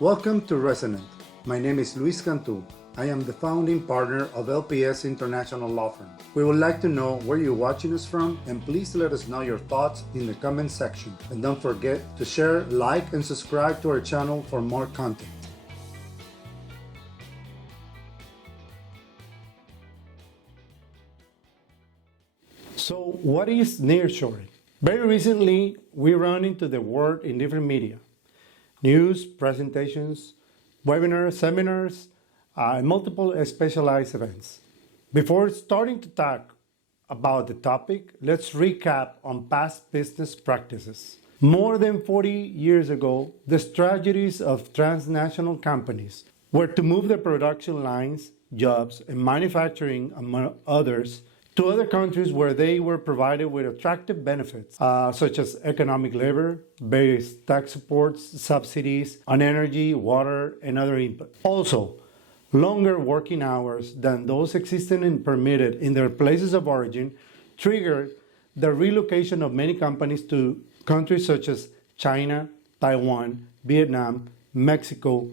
Welcome to Resonant. My name is Luis Cantu. I am the founding partner of LPS International Law Firm. We would like to know where you're watching us from, and please let us know your thoughts in the comment section. And don't forget to share, like, and subscribe to our channel for more content. So, what is nearshoring? Very recently, we ran into the word in different media. News, presentations, webinars, seminars, and multiple specialized events. Before starting to talk about the topic, let's recap on past business practices. More than 40 years ago, the strategies of transnational companies were to move their production lines, jobs, and manufacturing, among others, to other countries where they were provided with attractive benefits, such as economic labor, various tax supports, subsidies on energy, water, and other input. Also, longer working hours than those existing and permitted in their places of origin triggered the relocation of many companies to countries such as China, Taiwan, Vietnam, Mexico,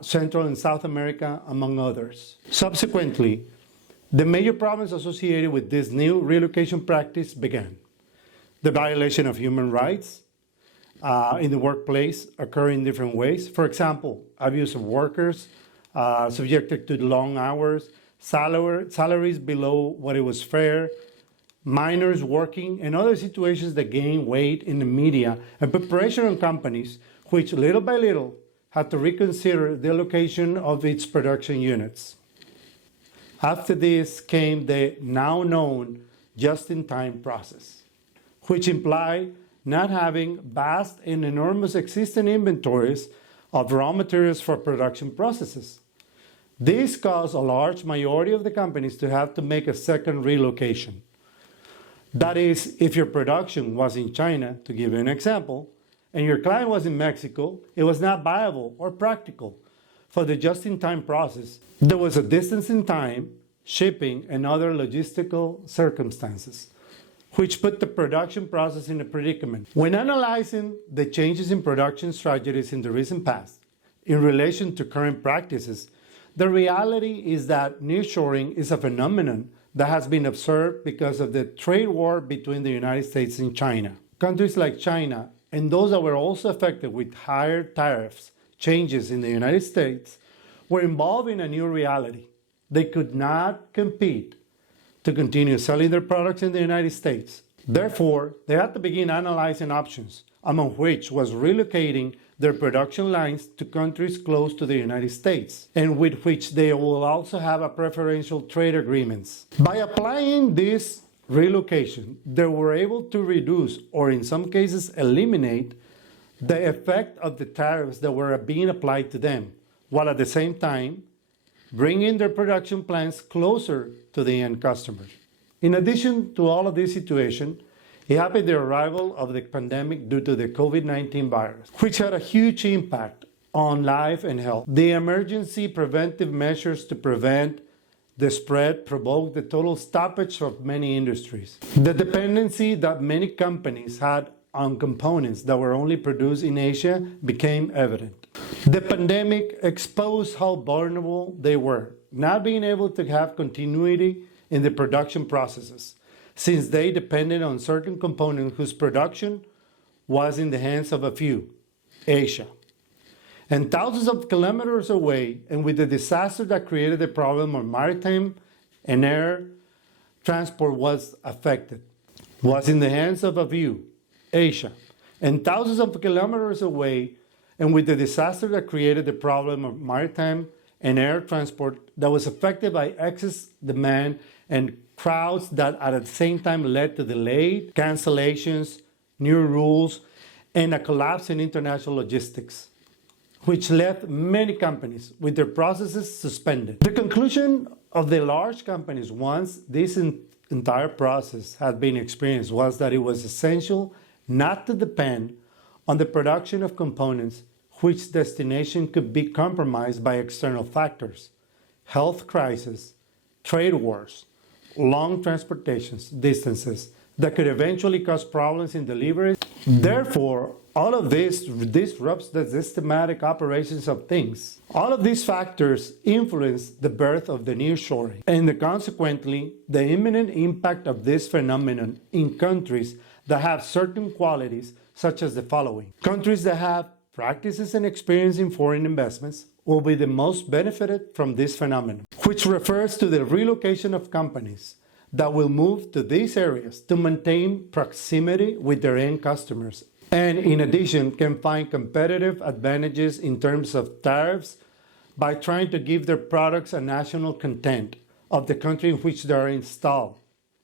Central and South America, among others. Subsequently, the major problems associated with this new relocation practice began. The violation of human rights in the workplace occur in different ways. For example, abuse of workers, subjected to long hours, salaries below what it was fair, minors working, and other situations that gain weight in the media, and preparation on companies which little by little had to reconsider the location of its production units. After this came the now known just-in-time process, which implied not having vast and enormous existing inventories of raw materials for production processes. This caused a large majority of the companies to have to make a second relocation. That is, if your production was in China, to give you an example, and your client was in Mexico, it was not viable or practical for the just-in-time process. There was a distance in time, shipping, and other logistical circumstances, which put the production process in a predicament. When analyzing the changes in production strategies in the recent past in relation to current practices, the reality is that nearshoring is a phenomenon that has been observed because of the trade war between the United States and China. Countries like China, and those that were also affected with higher tariffs changes in the United States, were involved in a new reality. They could not compete to continue selling their products in the United States. Therefore, they had to begin analyzing options, among which was relocating their production lines to countries close to the United States, and with which they will also have a preferential trade agreements. By applying this relocation, they were able to reduce, or in some cases eliminate, the effect of the tariffs that were being applied to them, while at the same time bringing their production plants closer to the end customers. In addition to all of this situation, it happened the arrival of the pandemic due to the COVID-19 virus, which had a huge impact on life and health. The emergency preventive measures to prevent the spread provoked the total stoppage of many industries. The dependency that many companies had on components that were only produced in Asia became evident. The pandemic exposed how vulnerable they were, not being able to have continuity in the production processes, since they depended on certain components whose production was in the hands of a few, Asia. And thousands of kilometers away, and with the disaster that created the problem of maritime and air transport was affected, was in the hands of a few, Asia. And thousands of kilometers away, and with the disaster that created the problem of maritime and air transport that was affected by excess demand and crowds that at the same time led to delayed cancellations, new rules, and a collapse in international logistics, which left many companies with their processes suspended. The conclusion of the large companies once this entire process had been experienced was that it was essential not to depend on the production of components which destination could be compromised by external factors, health crisis, trade wars, long transportation distances that could eventually cause problems in deliveries. Therefore, All of this disrupts the systematic operations of things. All of these factors influence the birth of the nearshoring and consequently the imminent impact of this phenomenon in countries that have certain qualities, such as the following. Countries that have practices and experience in foreign investments will be the most benefited from this phenomenon, which refers to the relocation of companies that will move to these areas to maintain proximity with their end customers, and in addition can find competitive advantages in terms of tariffs by trying to give their products a national content of the country in which they are installed,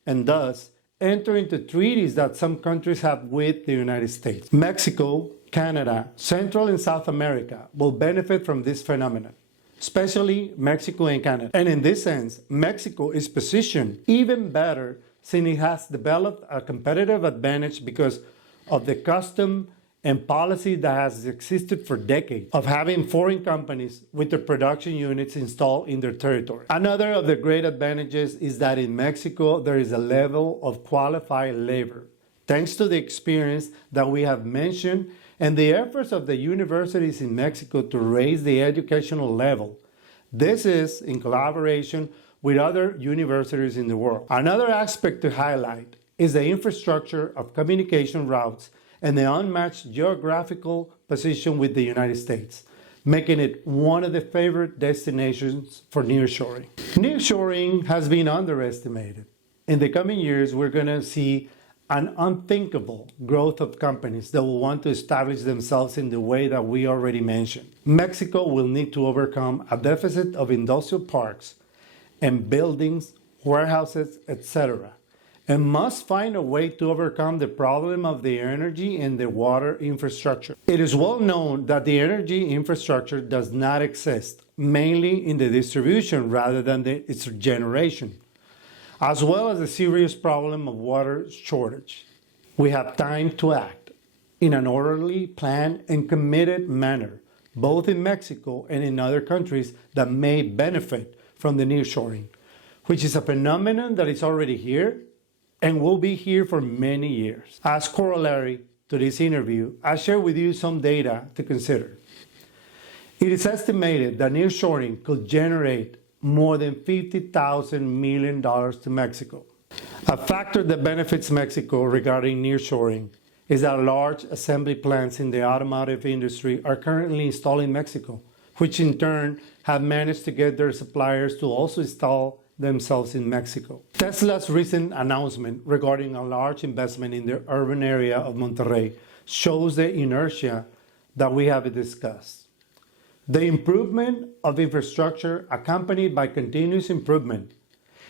and thus enter into treaties that some countries have with the United States. Mexico, Canada, Central and South America will benefit from this phenomenon, especially Mexico and Canada. And in this sense, Mexico is positioned even better since it has developed a competitive advantage because of the custom and policy that has existed for decades of having foreign companies with their production units installed in their territory. Another of the great advantages is that in Mexico there is a level of qualified labor, thanks to the experience that we have mentioned and the efforts of the universities in Mexico to raise the educational level. This is in collaboration with other universities in the world. Another aspect to highlight is the infrastructure of communication routes and the unmatched geographical position with the United States, making it one of the favorite destinations for nearshoring. Nearshoring has been underestimated. In the coming years, we're going to see an unthinkable growth of companies that will want to establish themselves in the way that we already mentioned. Mexico will need to overcome a deficit of industrial parks and buildings, warehouses, etc., and must find a way to overcome the problem of the energy and the water infrastructure. It is well known that the energy infrastructure does not exist, mainly in the distribution rather than its generation, as well as the serious problem of water shortage. We have time to act in an orderly, planned, and committed manner, both in Mexico and in other countries that may benefit from the nearshoring, which is a phenomenon that is already here and will be here for many years. As corollary to this interview, I share with you some data to consider. It is estimated that nearshoring could generate more than $50,000 million to Mexico. A factor that benefits Mexico regarding nearshoring is that large assembly plants in the automotive industry are currently installed in Mexico, which in turn have managed to get their suppliers to also install themselves in Mexico. Tesla's recent announcement regarding a large investment in the urban area of Monterrey shows the inertia that we have discussed. The improvement of infrastructure accompanied by continuous improvement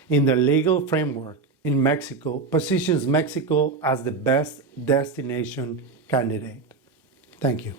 in the legal framework in Mexico positions Mexico as the best destination candidate. Thank you.